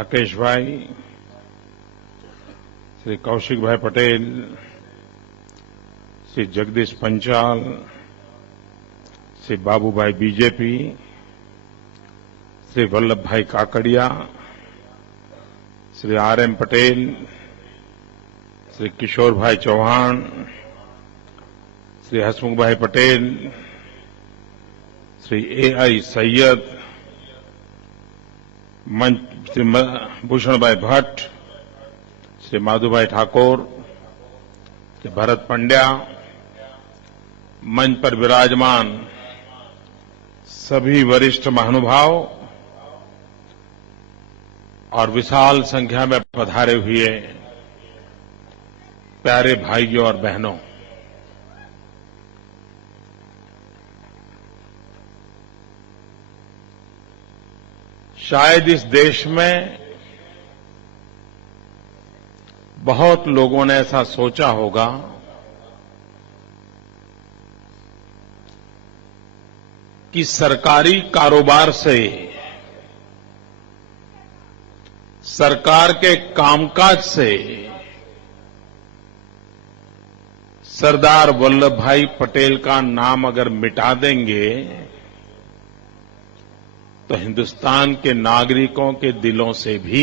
राकेश भाई, श्री कौशिक भाई पटेल, श्री जगदीश पंचाल, श्री बाबू भाई बीजेपी, श्री वल्लभ भाई काकड़िया, श्री आर.एम. पटेल, श्री किशोर भाई चौहान, श्री हसमुख भाई पटेल, श्री ए.आई. सैयद, श्री भूषण भाई भट्ट, श्री माधु भाई ठाकुर, श्री भरत पंड्या, मंच पर विराजमान सभी वरिष्ठ महानुभाव और विशाल संख्या में पधारे हुए प्यारे भाइयों और बहनों, शायद इस देश में बहुत लोगों ने ऐसा सोचा होगा कि सरकारी कारोबार से, सरकार के कामकाज से सरदार वल्लभ भाई पटेल का नाम अगर मिटा देंगे तो हिंदुस्तान के नागरिकों के दिलों से भी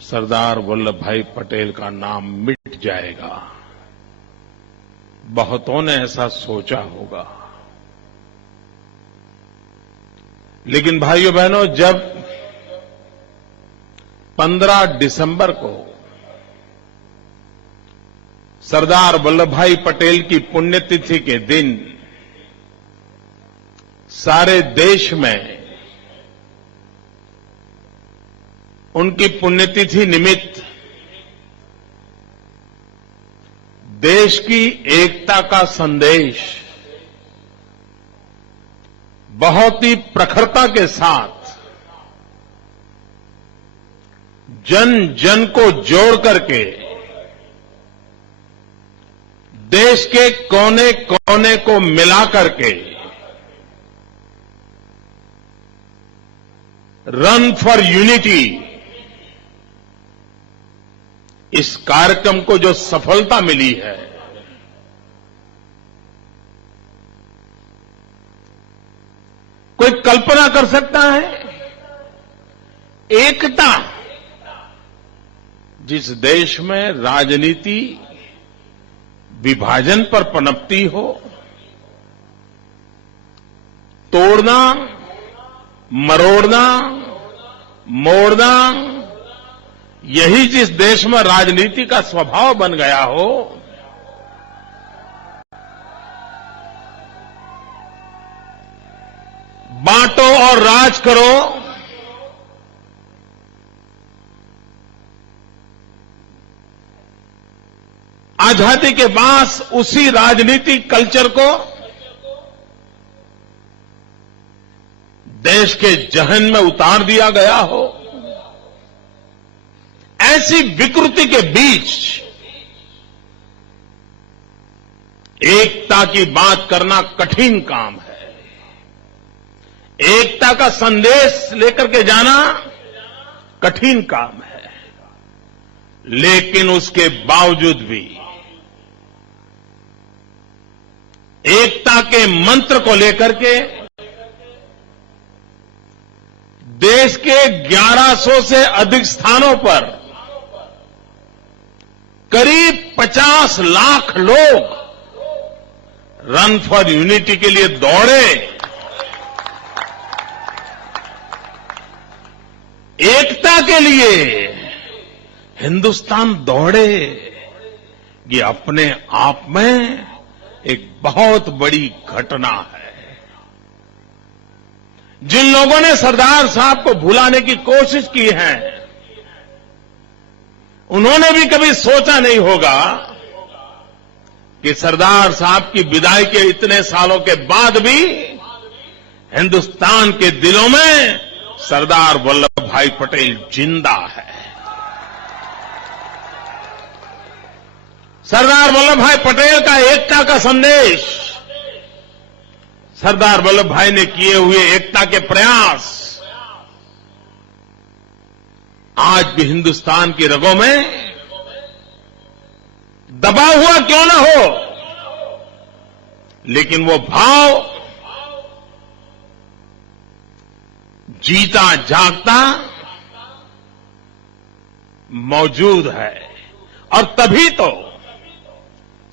सरदार वल्लभ भाई पटेल का नाम मिट जाएगा। बहुतों ने ऐसा सोचा होगा, लेकिन भाइयों बहनों, जब 15 दिसंबर को सरदार वल्लभ भाई पटेल की पुण्यतिथि के दिन सारे देश में उनकी पुण्यतिथि निमित्त देश की एकता का संदेश बहुत ही प्रखरता के साथ जन जन को जोड़ करके देश के कोने कोने को मिला करके रन फॉर यूनिटी, इस कार्यक्रम को जो सफलता मिली है, कोई कल्पना कर सकता है? एकता, जिस देश में राजनीति विभाजन पर पनपती हो, तोड़ना, मरोड़ना, मोड़ना, यही जिस देश में राजनीति का स्वभाव बन गया हो, बांटो और राज करो, आजादी के बाद उसी राजनीतिक कल्चर को देश के जहन में उतार दिया गया हो, ऐसी विकृति के बीच एकता की बात करना कठिन काम है। एकता का संदेश लेकर के जाना कठिन काम है, लेकिन उसके बावजूद भी एकता के मंत्र को लेकर के देश के 1100 से अधिक स्थानों पर करीब 50 लाख लोग रन फॉर यूनिटी के लिए दौड़े। एकता के लिए हिंदुस्तान दौड़े, ये अपने आप में एक बहुत बड़ी घटना है। जिन लोगों ने सरदार साहब को भुलाने की कोशिश की है, उन्होंने भी कभी सोचा नहीं होगा कि सरदार साहब की विदाई के इतने सालों के बाद भी हिंदुस्तान के दिलों में सरदार वल्लभ भाई पटेल जिंदा है। सरदार वल्लभ भाई पटेल का एकता का संदेश, सरदार वल्लभ भाई ने किए हुए एकता के प्रयास आज भी हिंदुस्तान की रगों में दबा हुआ क्यों न हो, लेकिन वो भाव जीता जागता मौजूद है। और तभी तो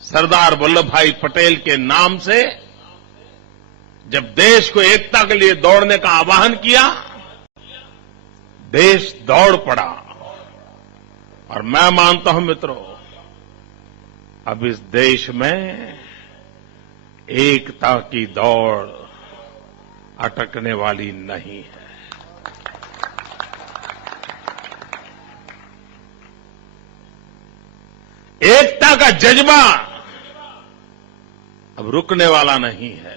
सरदार वल्लभ भाई पटेल के नाम से जब देश को एकता के लिए दौड़ने का आह्वान किया, देश दौड़ पड़ा। और मैं मानता हूं मित्रों, अब इस देश में एकता की दौड़ अटकने वाली नहीं है। एकता का जज्बा अब रुकने वाला नहीं है।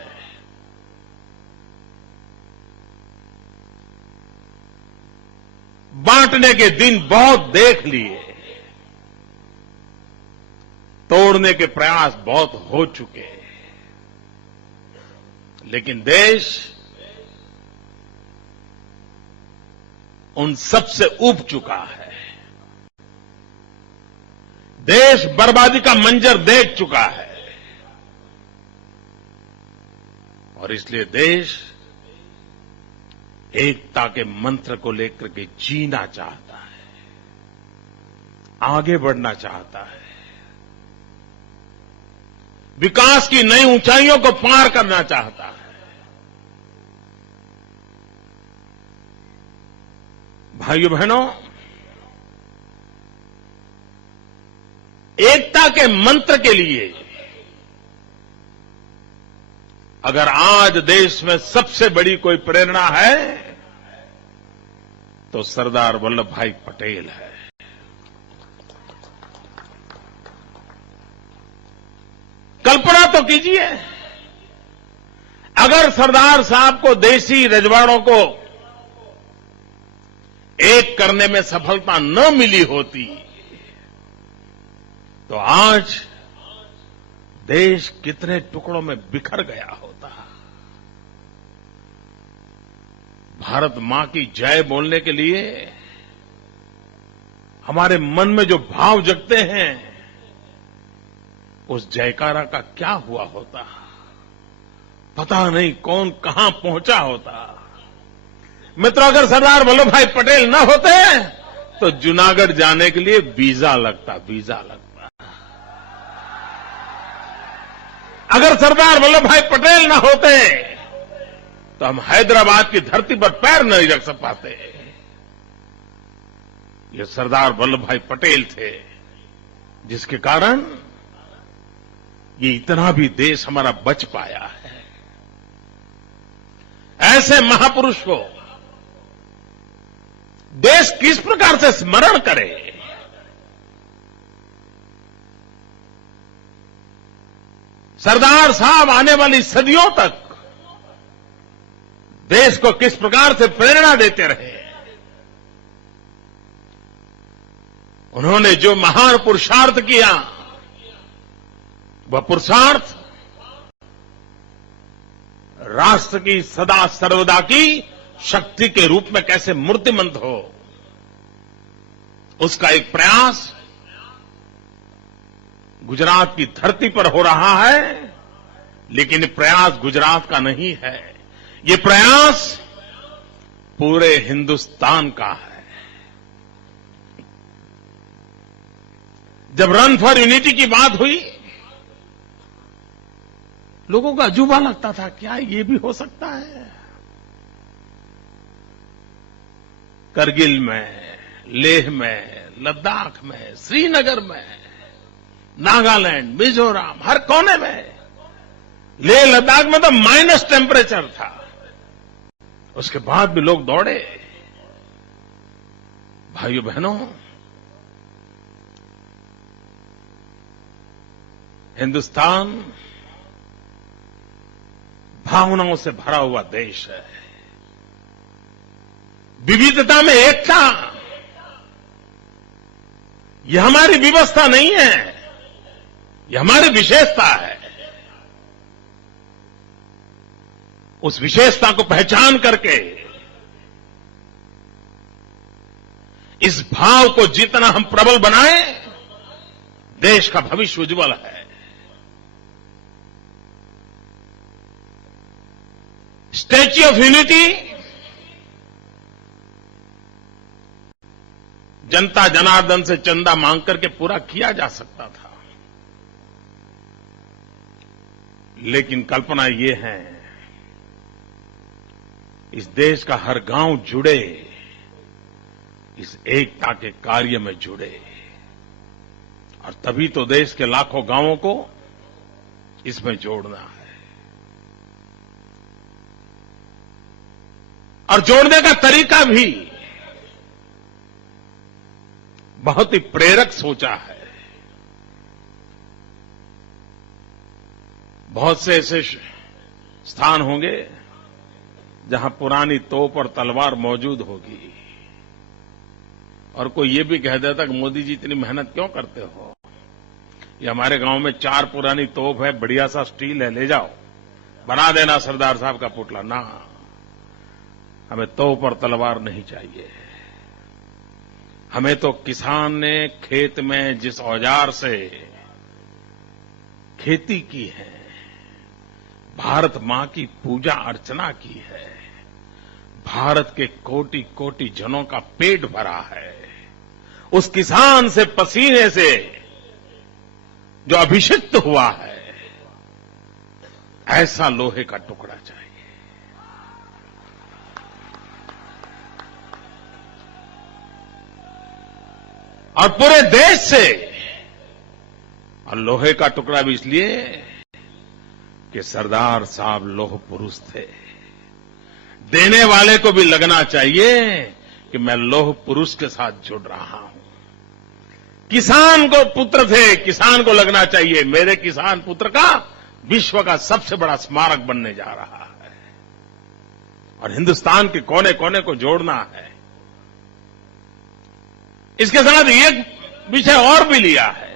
बांटने के दिन बहुत देख लिए, तोड़ने के प्रयास बहुत हो चुके, लेकिन देश उन सब से ऊब चुका है। देश बर्बादी का मंजर देख चुका है और इसलिए देश एकता के मंत्र को लेकर के जीना चाहता है, आगे बढ़ना चाहता है, विकास की नई ऊंचाइयों को पार करना चाहता है। भाइयों बहनों, एकता के मंत्र के लिए अगर आज देश में सबसे बड़ी कोई प्रेरणा है तो सरदार वल्लभ भाई पटेल है। कल्पना तो कीजिए, अगर सरदार साहब को देसी रजवाड़ों को एक करने में सफलता न मिली होती तो आज देश कितने टुकड़ों में बिखर गया होता। भारत मां की जय बोलने के लिए हमारे मन में जो भाव जगते हैं, उस जयकारा का क्या हुआ होता, पता नहीं कौन कहां पहुंचा होता। मित्रों, अगर सरदार वल्लभ भाई पटेल न होते तो जूनागढ़ जाने के लिए वीजा लगता। अगर सरदार वल्लभ भाई पटेल न होते तो हम हैदराबाद की धरती पर पैर नहीं रख पाते। ये सरदार वल्लभ भाई पटेल थे जिसके कारण ये इतना भी देश हमारा बच पाया है। ऐसे महापुरुष को देश किस प्रकार से स्मरण करे, सरदार साहब आने वाली सदियों तक देश को किस प्रकार से प्रेरणा देते रहे। उन्होंने जो महान पुरुषार्थ किया, वह पुरुषार्थ राष्ट्र की सदा सर्वदा की शक्ति के रूप में कैसे मूर्तिमंत हो, उसका एक प्रयास गुजरात की धरती पर हो रहा है। लेकिन प्रयास गुजरात का नहीं है, ये प्रयास पूरे हिंदुस्तान का है। जब रन फॉर यूनिटी की बात हुई, लोगों को अजूबा लगता था, क्या ये भी हो सकता है। करगिल में, लेह में, लद्दाख में, श्रीनगर में, नागालैंड, मिजोरम, हर कोने में, लेह लद्दाख में तो माइनस टेम्परेचर था, उसके बाद भी लोग दौड़े। भाइयों बहनों, हिंदुस्तान भावनाओं से भरा हुआ देश है। विविधता में एकता, यह हमारी व्यवस्था नहीं है, यह हमारी विशेषता है। उस विशेषता को पहचान करके इस भाव को जितना हम प्रबल बनाएं, देश का भविष्य उज्जवल है। स्टैच्यू ऑफ यूनिटी जनता जनार्दन से चंदा मांग करके पूरा किया जा सकता था, लेकिन कल्पना ये है इस देश का हर गांव जुड़े, इस एकता के कार्य में जुड़े, और तभी तो देश के लाखों गांवों को इसमें जोड़ना है। और जोड़ने का तरीका भी बहुत ही प्रेरक सोचा है। बहुत से ऐसे स्थान होंगे जहां पुरानी तोप और तलवार मौजूद होगी, और कोई ये भी कह देता कि मोदी जी इतनी मेहनत क्यों करते हो, ये हमारे गांव में 4 पुरानी तोप है, बढ़िया सा स्टील है, ले जाओ बना देना सरदार साहब का पुतला। ना, हमें तोप और तलवार नहीं चाहिए। हमें तो किसान ने खेत में जिस औजार से खेती की है, भारत मां की पूजा अर्चना की है, भारत के कोटि कोटि जनों का पेट भरा है, उस किसान से पसीने से जो अभिषिक्त हुआ है, ऐसा लोहे का टुकड़ा चाहिए। और पूरे देश से, और लोहे का टुकड़ा भी इसलिए कि सरदार साहब लौह पुरुष थे। देने वाले को भी लगना चाहिए कि मैं लौह पुरुष के साथ जुड़ रहा हूं। किसान को पुत्र थे, किसान को लगना चाहिए मेरे किसान पुत्र का विश्व का सबसे बड़ा स्मारक बनने जा रहा है। और हिंदुस्तान के कोने कोने को जोड़ना है। इसके साथ एक विषय और भी लिया है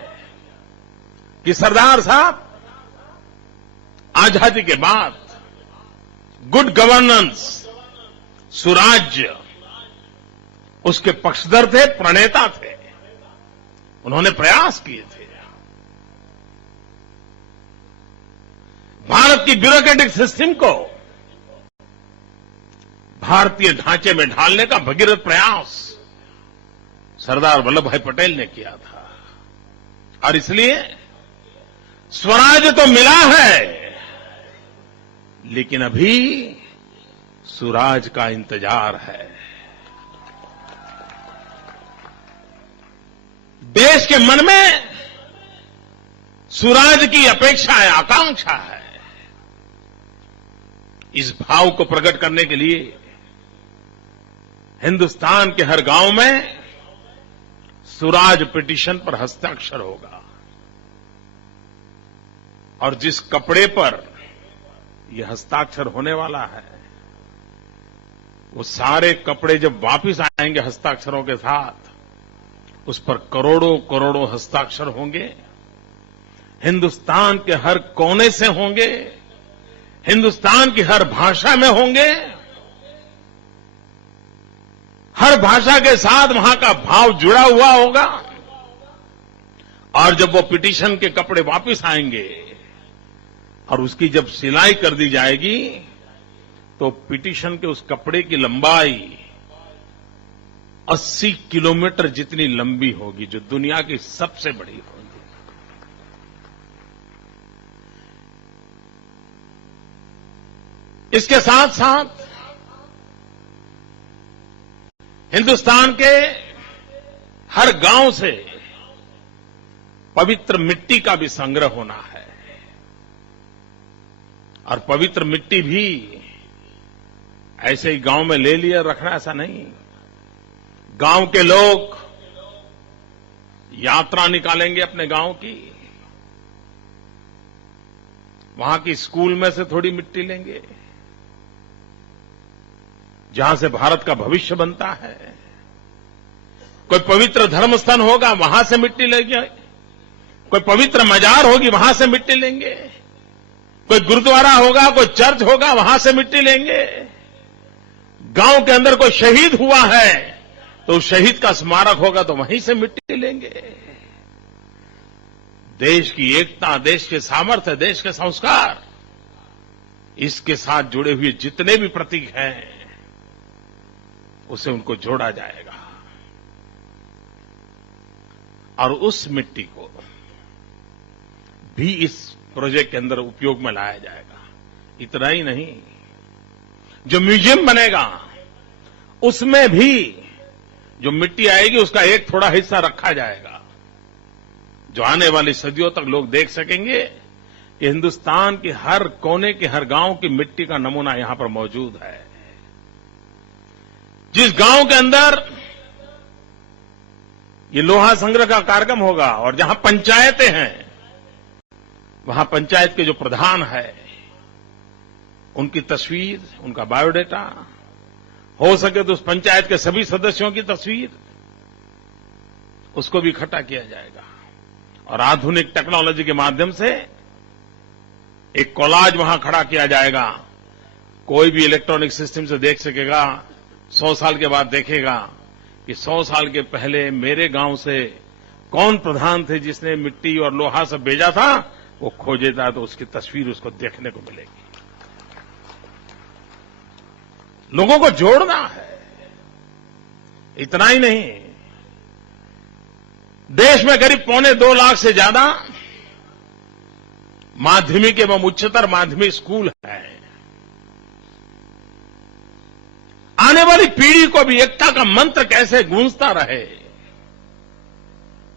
कि सरदार साहब आजादी के बाद गुड गवर्नेंस, सुराज्य, उसके पक्षधर थे, प्रणेता थे। उन्होंने प्रयास किए थे। भारत की ब्यूरोक्रेटिक सिस्टम को भारतीय ढांचे में ढालने का भगीरथ प्रयास सरदार वल्लभ भाई पटेल ने किया था। और इसलिए स्वराज तो मिला है, लेकिन अभी सुराज का इंतजार है। देश के मन में सुराज की अपेक्षा है, आकांक्षा है। इस भाव को प्रकट करने के लिए हिंदुस्तान के हर गांव में सुराज पिटीशन पर हस्ताक्षर होगा। और जिस कपड़े पर यह हस्ताक्षर होने वाला है, वो सारे कपड़े जब वापस आएंगे हस्ताक्षरों के साथ, उस पर करोड़ों करोड़ों हस्ताक्षर होंगे। हिंदुस्तान के हर कोने से होंगे, हिंदुस्तान की हर भाषा में होंगे। हर भाषा के साथ वहां का भाव जुड़ा हुआ होगा। और जब वो पिटीशन के कपड़े वापस आएंगे और उसकी जब सिलाई कर दी जाएगी, तो पिटीशन के उस कपड़े की लंबाई 80 किलोमीटर जितनी लंबी होगी, जो दुनिया की सबसे बड़ी होगी। इसके साथ साथ हिंदुस्तान के हर गांव से पवित्र मिट्टी का भी संग्रह होना है। और पवित्र मिट्टी भी ऐसे ही गांव में ले लिया रखना, ऐसा नहीं। गांव के लोग यात्रा निकालेंगे अपने गांव की, वहां की स्कूल में से थोड़ी मिट्टी लेंगे, जहां से भारत का भविष्य बनता है। कोई पवित्र धर्मस्थान होगा, वहां से मिट्टी लेंगे। कोई पवित्र मजार होगी, वहां से मिट्टी लेंगे। कोई गुरुद्वारा होगा, कोई चर्च होगा, वहां से मिट्टी लेंगे। गांव के अंदर कोई शहीद हुआ है, तो शहीद का स्मारक होगा तो वहीं से मिट्टी लेंगे। देश की एकता, देश के सामर्थ्य, देश के संस्कार, इसके साथ जुड़े हुए जितने भी प्रतीक हैं उसे उनको जोड़ा जाएगा और उस मिट्टी को भी इस प्रोजेक्ट के अंदर उपयोग में लाया जाएगा। इतना ही नहीं, जो म्यूजियम बनेगा उसमें भी जो मिट्टी आएगी उसका एक थोड़ा हिस्सा रखा जाएगा, जो आने वाली सदियों तक लोग देख सकेंगे कि हिंदुस्तान के हर कोने के हर गांव की मिट्टी का नमूना यहां पर मौजूद है। जिस गांव के अंदर ये लोहा संग्रह का कार्यक्रम होगा और जहां पंचायतें हैं, वहां पंचायत के जो प्रधान है उनकी तस्वीर, उनका बायोडेटा, हो सके तो उस पंचायत के सभी सदस्यों की तस्वीर, उसको भी इकट्ठा किया जाएगा और आधुनिक टेक्नोलॉजी के माध्यम से एक कोलाज वहां खड़ा किया जाएगा। कोई भी इलेक्ट्रॉनिक सिस्टम से देख सकेगा, 100 साल के बाद देखेगा कि 100 साल के पहले मेरे गांव से कौन प्रधान थे जिसने मिट्टी और लोहा सब भेजा था, वो खोजेगा तो उसकी तस्वीर उसको देखने को मिलेगी। लोगों को जोड़ना है। इतना ही नहीं, देश में करीब 1.25 लाख से ज्यादा माध्यमिक एवं उच्चतर माध्यमिक स्कूल हैं। आने वाली पीढ़ी को भी एकता का मंत्र कैसे गूंजता रहे,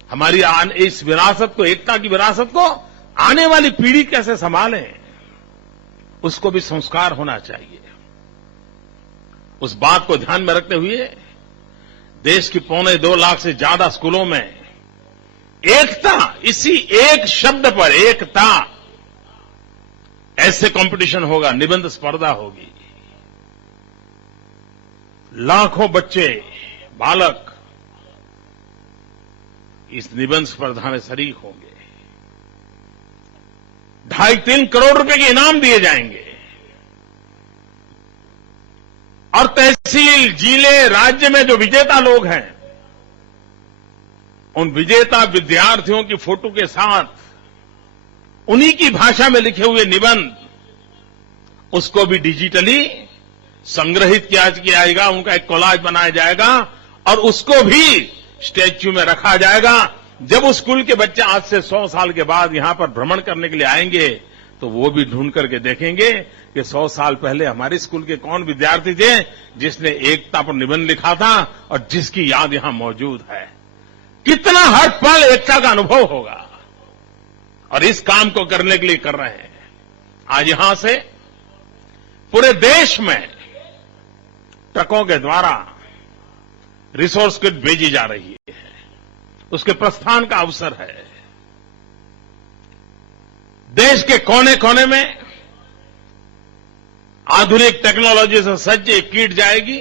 हमारी इस विरासत को, एकता की विरासत को आने वाली पीढ़ी कैसे संभालें, उसको भी संस्कार होना चाहिए। उस बात को ध्यान में रखते हुए देश की 1.25 लाख से ज्यादा स्कूलों में एकता, इसी एक शब्द पर एकता, ऐसे कंपटीशन होगा, निबंध स्पर्धा होगी। लाखों बच्चे, बालक इस निबंध स्पर्धा में शरीक होंगे। 2.5-3 करोड़ रुपए के इनाम दिए जाएंगे और तहसील, जिले, राज्य में जो विजेता लोग हैं, उन विजेता विद्यार्थियों की फोटो के साथ उन्हीं की भाषा में लिखे हुए निबंध, उसको भी डिजिटली संग्रहित किया जाएगा, उनका एक कोलाज बनाया जाएगा और उसको भी स्टैच्यू में रखा जाएगा। जब उस स्कूल के बच्चे आज से 100 साल के बाद यहां पर भ्रमण करने के लिए आएंगे तो वो भी ढूंढ करके देखेंगे कि 100 साल पहले हमारे स्कूल के कौन विद्यार्थी थे जिसने एकता पर निबंध लिखा था और जिसकी याद यहां मौजूद है। कितना हर पल एकता का अनुभव होगा और इस काम को करने के लिए कर रहे हैं। आज यहां से पूरे देश में ट्रकों के द्वारा रिसोर्स किट भेजी जा रही है, उसके प्रस्थान का अवसर है। देश के कोने कोने में आधुनिक टेक्नोलॉजी से सज्ज एक किट जाएगी।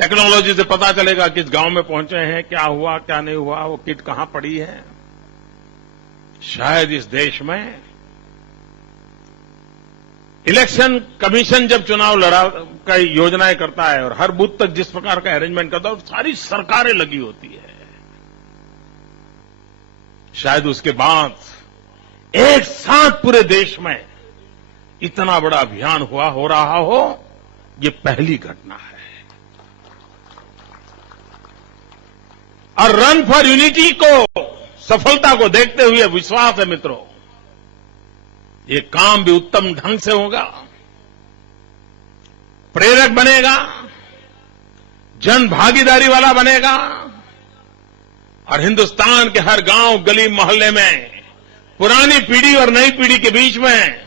टेक्नोलॉजी से पता चलेगा किस गांव में पहुंचे हैं, क्या हुआ क्या नहीं हुआ, वो किट कहां पड़ी है। शायद इस देश में इलेक्शन कमीशन जब चुनाव लड़ा का योजनाएं करता है और हर बूथ तक जिस प्रकार का अरेंजमेंट करता है, सारी सरकारें लगी होती है, शायद उसके बाद एक साथ पूरे देश में इतना बड़ा अभियान हो रहा हो, ये पहली घटना है। और रन फॉर यूनिटी को, सफलता को देखते हुए विश्वास है मित्रों, ये काम भी उत्तम ढंग से होगा, प्रेरक बनेगा, जन भागीदारी वाला बनेगा और हिंदुस्तान के हर गांव, गली, मोहल्ले में पुरानी पीढ़ी और नई पीढ़ी के बीच में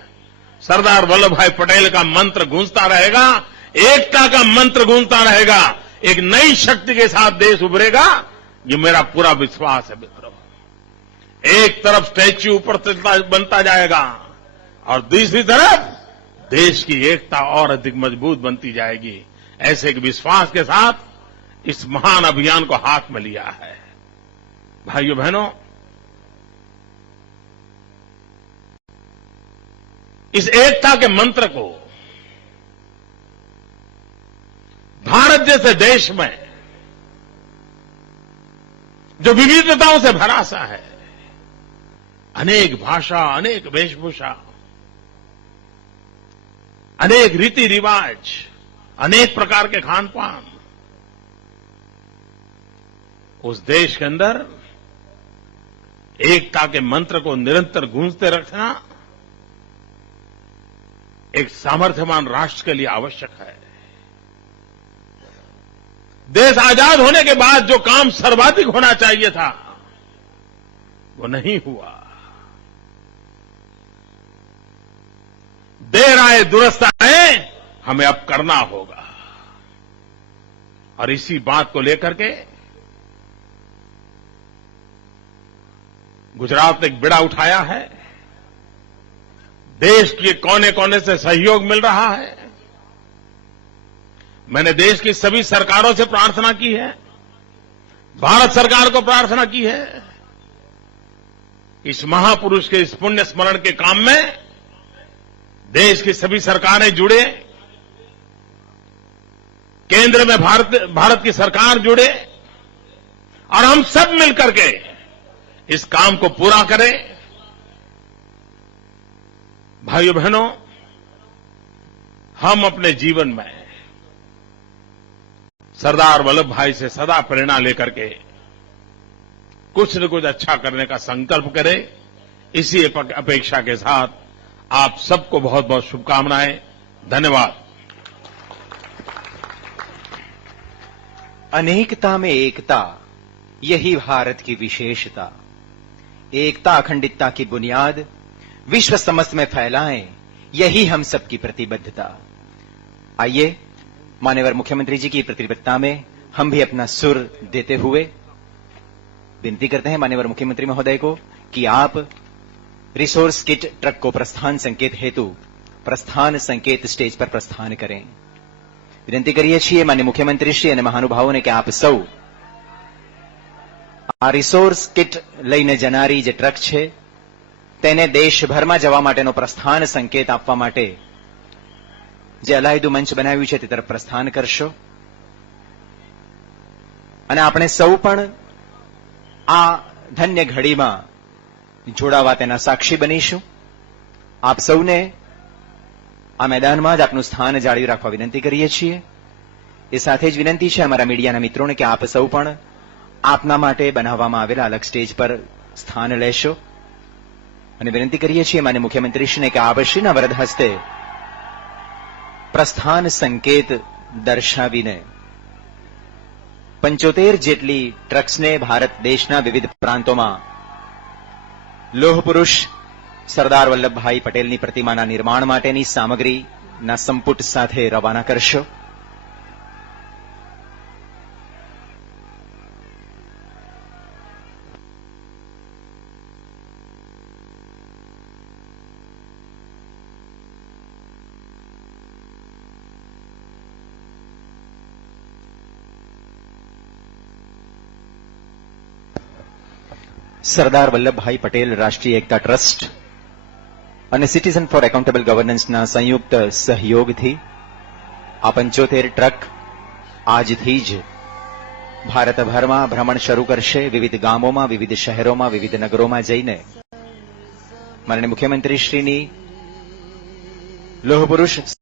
सरदार वल्लभ भाई पटेल का मंत्र गूंजता रहेगा, एकता का मंत्र गूंजता रहेगा। एक नई शक्ति के साथ देश उभरेगा, ये मेरा पूरा विश्वास है मित्रों। एक तरफ स्टैच्यू ऊपर बनता जाएगा और दूसरी तरफ देश की एकता और अधिक मजबूत बनती जाएगी। ऐसे एक विश्वास के साथ इस महान अभियान को हाथ में लिया है। भाइयों बहनों, इस एकता के मंत्र को भारत जैसे देश में जो विविधताओं से भरा सा है, अनेक भाषा, अनेक वेशभूषा, अनेक रीति रिवाज, अनेक प्रकार के खान पान, उस देश के अंदर एकता के मंत्र को निरंतर गूंजते रखना एक सामर्थ्यवान राष्ट्र के लिए आवश्यक है। देश आजाद होने के बाद जो काम सर्वाधिक होना चाहिए था, वो नहीं हुआ। देर आए दुरुस्त आए, हमें अब करना होगा। और इसी बात को लेकर के गुजरात ने एक बेड़ा उठाया है। देश के कोने कोने से सहयोग मिल रहा है। मैंने देश की सभी सरकारों से प्रार्थना की है, भारत सरकार को प्रार्थना की है, इस महापुरुष के इस पुण्य स्मरण के काम में देश की सभी सरकारें जुड़े, केंद्र में भारत की सरकार जुड़े और हम सब मिलकर के इस काम को पूरा करें। भाइयों बहनों, हम अपने जीवन में सरदार वल्लभ भाई से सदा प्रेरणा लेकर के कुछ न कुछ अच्छा करने का संकल्प करें। इसी अपेक्षा के साथ आप सबको बहुत बहुत शुभकामनाएं। धन्यवाद। अनेकता में एकता, यही भारत की विशेषता। एकता अखंडितता की बुनियाद विश्व समस्त में फैलाएं, यही हम सबकी प्रतिबद्धता। आइए माननीय मुख्यमंत्री जी की प्रतिबद्धता में हम भी अपना सुर देते हुए विनती करते हैं माननीय मुख्यमंत्री महोदय को कि आप रिसोर्स किट ट्रक को प्रस्थान संकेत हेतु प्रस्थान संकेत स्टेज पर प्रस्थान करें। विनती करिए છીએ માનનીય મુખ્યમંત્રી શ્રી અને મહાનુભાવોને કે આપ સૌ આ રિસોર્સ કિટ લઈને જનારી જે ટ્રક છે તેને દેશભરમાં જવા માટેનો પ્રસ્થાન સંકેત આપવા માટે જે અલાયદું મંચ બનાવ્યું છે તે તરફ પ્રસ્થાન કરશો અને આપણે સૌ પણ આ ધન્ય ઘડીમાં જોડાવા તેના સાક્ષી બનીશું। આપ સૌને આ મેદાનમાં જ આપનું સ્થાન જાળવી રાખવા વિનંતી કરીએ છીએ। એ સાથે જ વિનંતી છે અમારા મીડિયાના મિત્રોને કે આપ સૌ પણ આપના માટે બનાવવામાં આવેલા અલગ સ્ટેજ પર સ્થાન લેશો અને વિનંતી કરીએ છીએ માનનીય મુખ્યમંત્રીશ્રીને કે આપ શ્રીના વરદ હસ્તે પ્રસ્થાન સંકેત દર્શાવીને 75 જેટલી ટ્રક્સને ભારત દેશના વિવિધ પ્રાંતોમાં લોહ પુરુષ સરદાર વલ્લભભાઈ પટેલની પ્રતિમાના નિર્માણ માટેની સામગ્રીના સંપુટ સાથે રવાના કરશો। સરદાર વલ્લભભાઈ પટેલ રાષ્ટ્રીય એકતા ટ્રસ્ટ અને સિટીઝન ફોર એકાઉન્ટેબલ ગવર્નન્સના સંયુક્ત સહયોગથી આ 75 ટ્રક આજથી જ ભારતભરમાં ભ્રમણ શરૂ કરશે। વિવિધ ગામોમાં, વિવિધ શહેરોમાં, વિવિધ નગરોમાં જઈને માનનીય મુખ્યમંત્રીશ્રીની લોહ પુરુષ